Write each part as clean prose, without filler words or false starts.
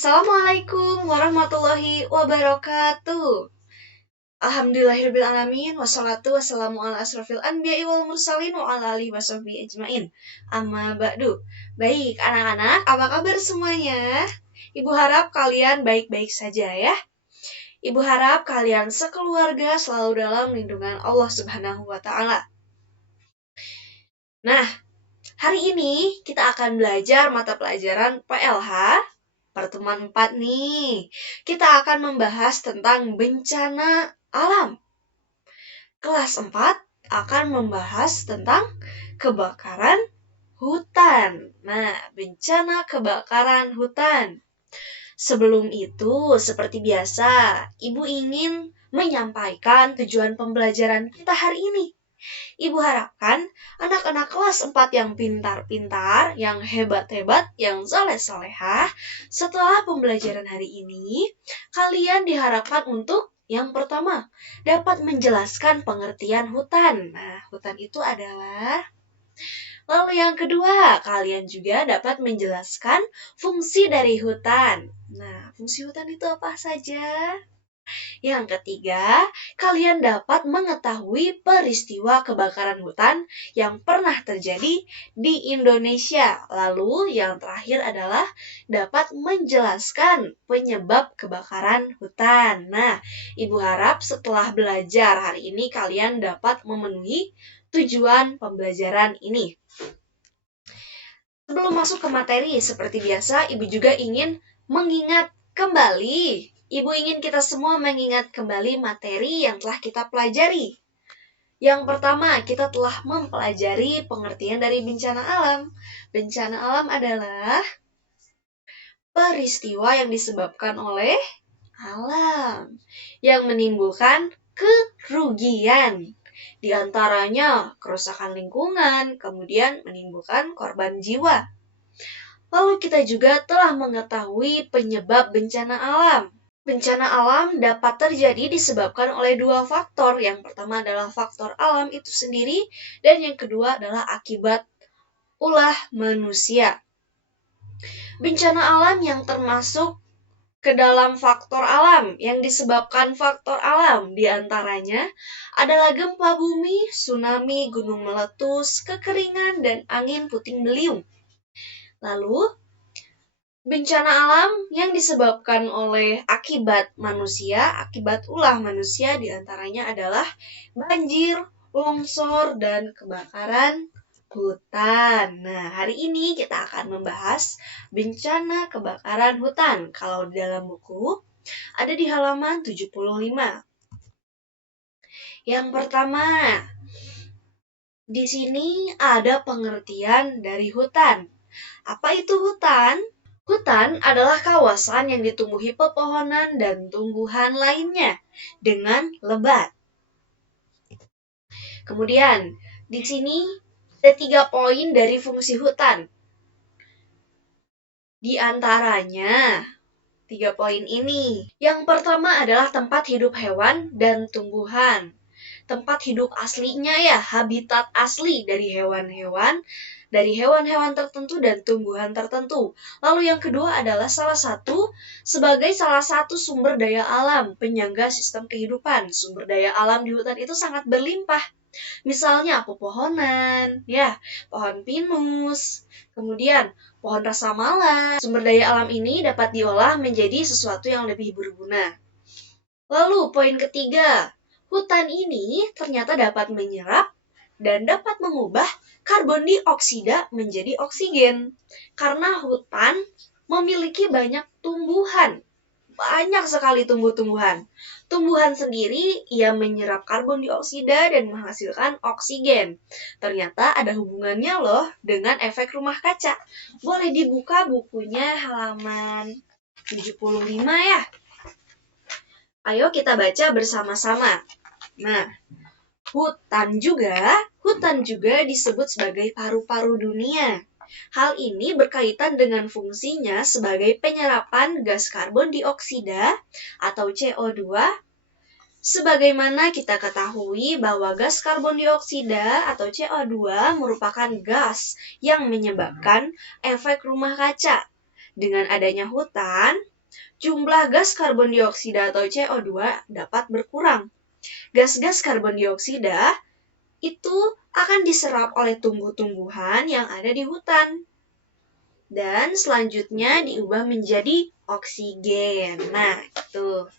Assalamualaikum warahmatullahi wabarakatuh. Alhamdulillahirrabbilalamin. Wassalatu wassalamu ala asrofil anbiya'i wal mursalin wa ala alihi wasahbihi ajmain. Amma ba'du. Baik anak-anak, apa kabar semuanya? Ibu harap kalian baik-baik saja ya. Ibu harap kalian sekeluarga selalu dalam lindungan Allah Subhanahu wa Ta'ala. Nah, hari ini kita akan belajar mata pelajaran PLH pertemuan 4 nih. Kita akan membahas tentang bencana alam. Kelas 4 akan membahas tentang kebakaran hutan. Nah, bencana kebakaran hutan. Sebelum itu, seperti biasa, Ibu ingin menyampaikan tujuan pembelajaran kita hari ini. Ibu harapkan anak-anak kelas 4 yang pintar-pintar, yang hebat-hebat, yang soleh-solehah, setelah pembelajaran hari ini, kalian diharapkan untuk yang pertama, dapat menjelaskan pengertian hutan. Nah, hutan itu adalah... Lalu yang kedua, kalian juga dapat menjelaskan fungsi dari hutan. Nah, fungsi hutan itu apa saja? Yang ketiga, kalian dapat mengetahui peristiwa kebakaran hutan yang pernah terjadi di Indonesia. Lalu yang terakhir adalah dapat menjelaskan penyebab kebakaran hutan. Nah, Ibu harap setelah belajar hari ini kalian dapat memenuhi tujuan pembelajaran ini. Sebelum masuk ke materi, seperti biasa, Ibu juga ingin mengingat kembali. Ibu ingin kita semua mengingat kembali materi yang telah kita pelajari. Yang pertama, kita telah mempelajari pengertian dari bencana alam. Bencana alam adalah peristiwa yang disebabkan oleh alam yang menimbulkan kerugian. Di antaranya kerusakan lingkungan, kemudian menimbulkan korban jiwa. Lalu kita juga telah mengetahui penyebab bencana alam. Bencana alam dapat terjadi disebabkan oleh dua faktor. Yang pertama adalah faktor alam itu sendiri, dan yang kedua adalah akibat ulah manusia. Bencana alam yang termasuk ke dalam faktor alam yang disebabkan faktor alam diantaranya adalah gempa bumi, tsunami, gunung meletus, kekeringan, dan angin puting beliung. Lalu, bencana alam yang disebabkan oleh akibat manusia, akibat ulah manusia diantaranya adalah banjir, longsor, dan kebakaran hutan. Nah, hari ini kita akan membahas bencana kebakaran hutan. Kalau di dalam buku, ada di halaman 75. Yang pertama, di sini ada pengertian dari hutan. Apa itu hutan? Hutan adalah kawasan yang ditumbuhi pepohonan dan tumbuhan lainnya dengan lebat. Kemudian, di sini ada 3 poin dari fungsi hutan. Di antaranya, 3 poin ini. Yang pertama adalah tempat hidup hewan dan tumbuhan. Tempat hidup aslinya ya, habitat asli dari hewan-hewan tertentu dan tumbuhan tertentu. Lalu yang kedua adalah sebagai salah satu sumber daya alam, penyangga sistem kehidupan. Sumber daya alam di hutan itu sangat berlimpah. Misalnya pepohonan, ya, pohon pinus, kemudian pohon rasa mala. Sumber daya alam ini dapat diolah menjadi sesuatu yang lebih berguna. Lalu poin ketiga, hutan ini ternyata dapat menyerap dan dapat mengubah karbon dioksida menjadi oksigen. Karena hutan memiliki banyak tumbuhan, banyak sekali tumbuh-tumbuhan. Tumbuhan sendiri ia menyerap karbon dioksida dan menghasilkan oksigen. Ternyata ada hubungannya loh dengan efek rumah kaca. Boleh dibuka bukunya halaman 75 ya. Ayo kita baca bersama-sama. Nah, hutan juga disebut sebagai paru-paru dunia. Hal ini berkaitan dengan fungsinya sebagai penyerapan gas karbon dioksida atau CO2. Sebagaimana kita ketahui bahwa gas karbon dioksida atau CO2 merupakan gas yang menyebabkan efek rumah kaca. Dengan adanya hutan, jumlah gas karbon dioksida atau CO2 dapat berkurang. Gas-gas karbon dioksida itu akan diserap oleh tumbuh-tumbuhan yang ada di hutan. Dan selanjutnya diubah menjadi oksigen. Nah, itu.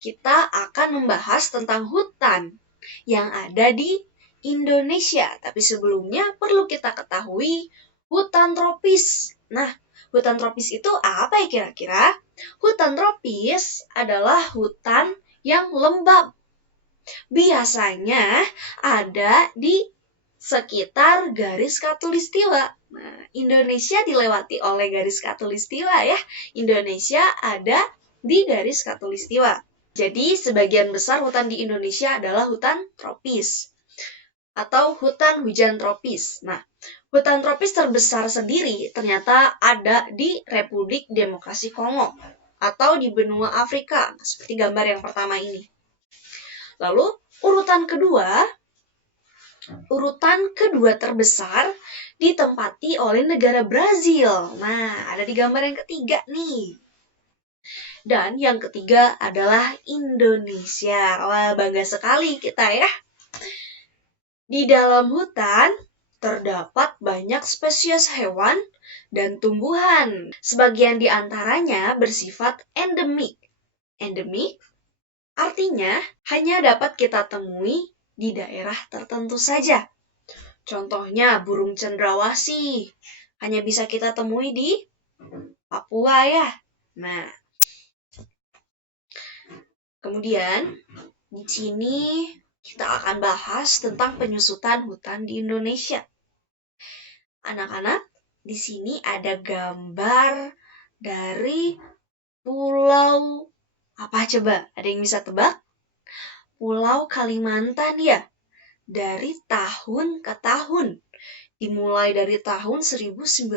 Kita akan membahas tentang hutan yang ada di Indonesia. Tapi sebelumnya perlu kita ketahui hutan tropis. Nah, hutan tropis itu apa ya kira-kira? Hutan tropis adalah hutan yang lembab. Biasanya ada di sekitar garis khatulistiwa. Nah, Indonesia dilewati oleh garis khatulistiwa ya. Indonesia ada di garis khatulistiwa. Jadi, sebagian besar hutan di Indonesia adalah hutan tropis atau hutan hujan tropis. Nah, hutan tropis terbesar sendiri ternyata ada di Republik Demokrasi Kongo atau di benua Afrika, seperti gambar yang pertama ini. Lalu, urutan kedua terbesar ditempati oleh negara Brazil. Nah, ada di gambar yang ketiga nih. Dan yang ketiga adalah Indonesia. Wah, bangga sekali kita ya. Di dalam hutan terdapat banyak spesies hewan dan tumbuhan. Sebagian di antaranya bersifat endemik. Endemik artinya hanya dapat kita temui di daerah tertentu saja. Contohnya burung cendrawasih hanya bisa kita temui di Papua ya. Nah, kemudian di sini kita akan bahas tentang penyusutan hutan di Indonesia. Anak-anak, di sini ada gambar dari pulau apa coba? Ada yang bisa tebak? Pulau Kalimantan ya. Dari tahun ke tahun. Dimulai dari tahun 1950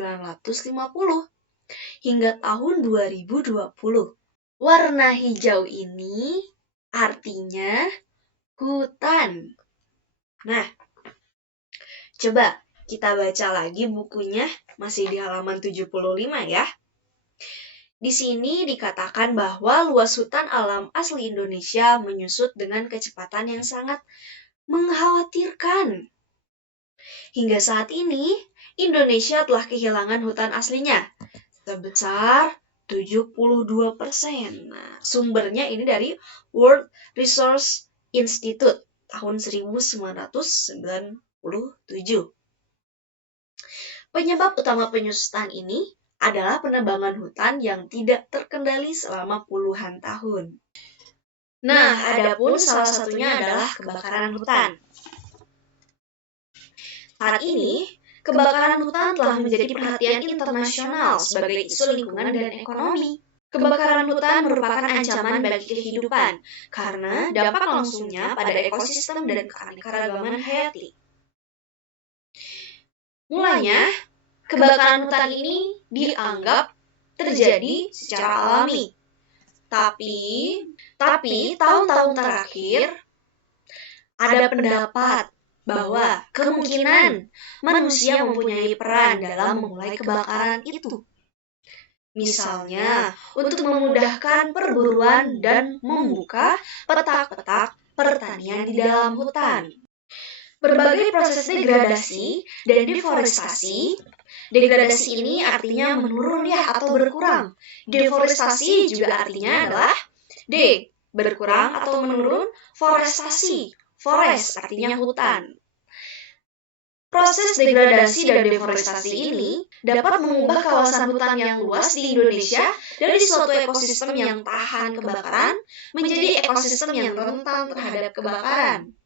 hingga tahun 2020. Warna hijau ini artinya hutan. Nah, coba kita baca lagi bukunya, masih di halaman 75 ya. Di sini dikatakan bahwa luas hutan alam asli Indonesia menyusut dengan kecepatan yang sangat mengkhawatirkan. Hingga saat ini, Indonesia telah kehilangan hutan aslinya sebesar 72%. Nah, sumbernya ini dari World Resource Institute tahun 1997. Penyebab utama penyusutan ini adalah penebangan hutan yang tidak terkendali selama puluhan tahun. Nah, adapun salah satunya adalah kebakaran hutan. Saat ini, kebakaran hutan telah menjadi perhatian internasional sebagai isu lingkungan dan ekonomi. Kebakaran hutan merupakan ancaman bagi kehidupan karena dampak langsungnya pada ekosistem dan keanekaragaman hayati. Mulanya, kebakaran hutan ini dianggap terjadi secara alami. Tapi tahun-tahun terakhir ada pendapat bahwa kemungkinan manusia mempunyai peran dalam memulai kebakaran itu. Misalnya, untuk memudahkan perburuan dan membuka petak-petak pertanian di dalam hutan. Berbagai proses degradasi dan deforestasi. Degradasi ini artinya menurun ya atau berkurang. Deforestasi juga artinya adalah berkurang atau menurun, forestasi. Forest artinya hutan. Proses degradasi dan deforestasi ini dapat mengubah kawasan hutan yang luas di Indonesia dari suatu ekosistem yang tahan kebakaran menjadi ekosistem yang rentan terhadap kebakaran.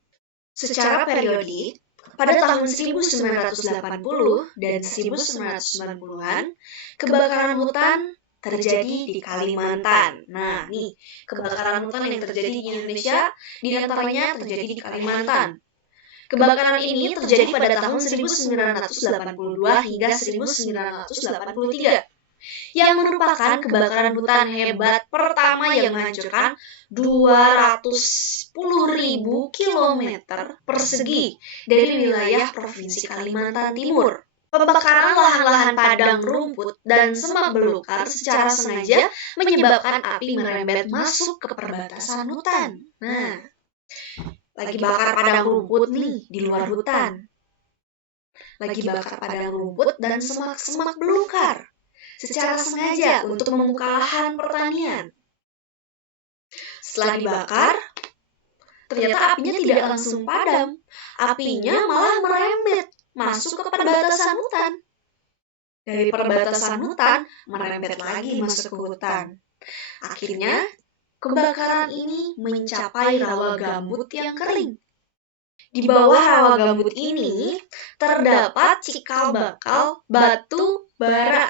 Secara periodik, pada tahun 1980 dan 1990-an, kebakaran hutan terjadi di Kalimantan. Nah, nih, kebakaran hutan yang terjadi di Indonesia, di antaranya terjadi di Kalimantan. Kebakaran ini terjadi pada tahun 1982 hingga 1983, yang merupakan kebakaran hutan hebat pertama yang menghancurkan 210.000 km persegi dari wilayah Provinsi Kalimantan Timur. Pembakaran lahan-lahan padang rumput dan semak belukar secara sengaja menyebabkan api merembet masuk ke perbatasan hutan. Nah, lagi bakar padang rumput nih di luar hutan. Lagi bakar padang rumput dan semak-semak belukar secara sengaja untuk membuka lahan pertanian. Setelah dibakar, ternyata apinya tidak langsung padam. Apinya malah merembet masuk ke perbatasan hutan. Dari perbatasan hutan, merembet lagi masuk ke hutan. Akhirnya, kebakaran ini mencapai rawa gambut yang kering. Di bawah rawa gambut ini, terdapat cikal bakal batu bara.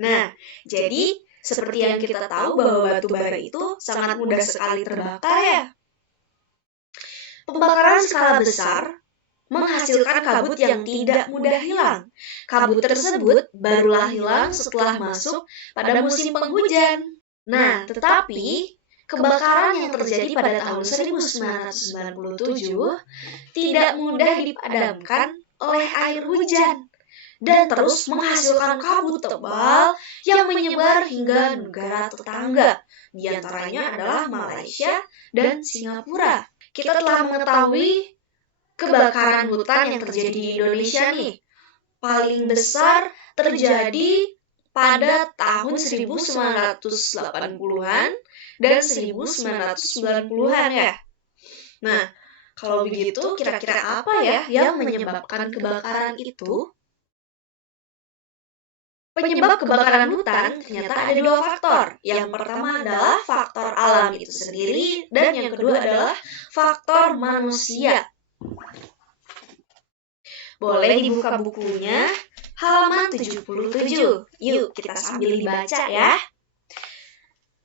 Nah, jadi seperti yang kita tahu bahwa batu bara itu sangat mudah sekali terbakar ya. Pembakaran skala besar menghasilkan kabut yang tidak mudah hilang. Kabut tersebut barulah hilang setelah masuk pada musim penghujan. Nah, tetapi kebakaran yang terjadi pada tahun 1997 tidak mudah dipadamkan oleh air hujan dan terus menghasilkan kabut tebal yang menyebar hingga negara tetangga, di antaranya adalah Malaysia dan Singapura. Kita telah mengetahui kebakaran hutan yang terjadi di Indonesia nih, paling besar terjadi pada tahun 1980-an dan 1990-an ya. Nah, kalau begitu kira-kira apa ya yang menyebabkan kebakaran itu? Penyebab kebakaran hutan ternyata ada dua faktor. Yang pertama adalah faktor alam itu sendiri dan yang kedua adalah faktor manusia. Boleh dibuka bukunya, halaman 77. Yuk, kita sambil dibaca ya.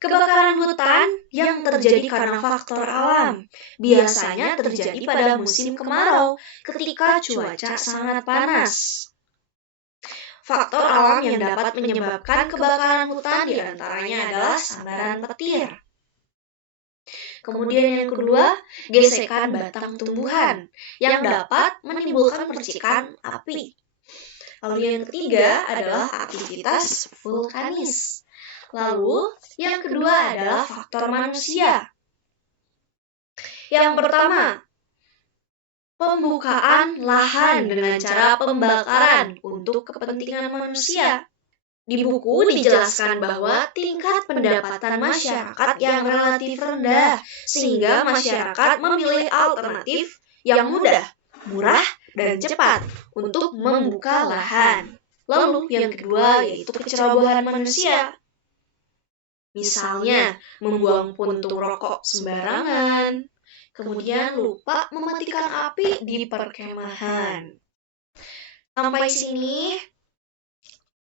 Kebakaran hutan yang terjadi karena faktor alam biasanya terjadi pada musim kemarau ketika cuaca sangat panas. Faktor alam yang dapat menyebabkan kebakaran hutan diantaranya adalah sambaran petir. Kemudian yang kedua, gesekan batang tumbuhan yang dapat menimbulkan percikan api. Lalu yang ketiga adalah aktivitas vulkanis. Lalu yang kedua adalah faktor manusia. Yang pertama, pembukaan lahan dengan cara pembakaran untuk kepentingan manusia. Di buku dijelaskan bahwa tingkat pendapatan masyarakat yang relatif rendah, sehingga masyarakat memilih alternatif yang mudah, murah, dan cepat untuk membuka lahan. Lalu yang kedua yaitu kecerobohan manusia. Misalnya, membuang puntung rokok sembarangan, kemudian lupa mematikan api di perkemahan. Sampai sini,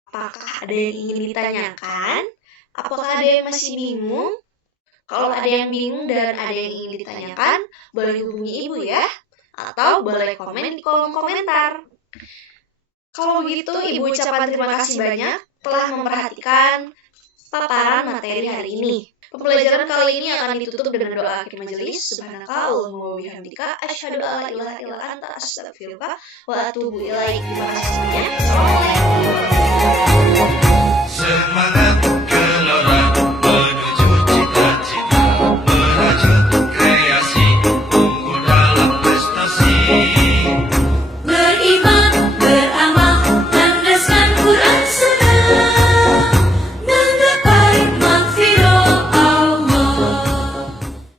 apakah ada yang ingin ditanyakan? Apakah ada yang masih bingung? Kalau ada yang bingung dan ada yang ingin ditanyakan, boleh hubungi ibu ya, atau boleh komen di kolom komentar. Kalau begitu, ibu ucapkan terima kasih banyak telah memperhatikan paparan materi hari ini. Pembelajaran kali ini akan ditutup dengan doa akhir majelis. Subhanakallahumma wa bihamdika asyhadu an la ilaha illa anta astaghfiruka wa atubu ilaik. Terima kasih semuanya. Assalamualaikum. Semangat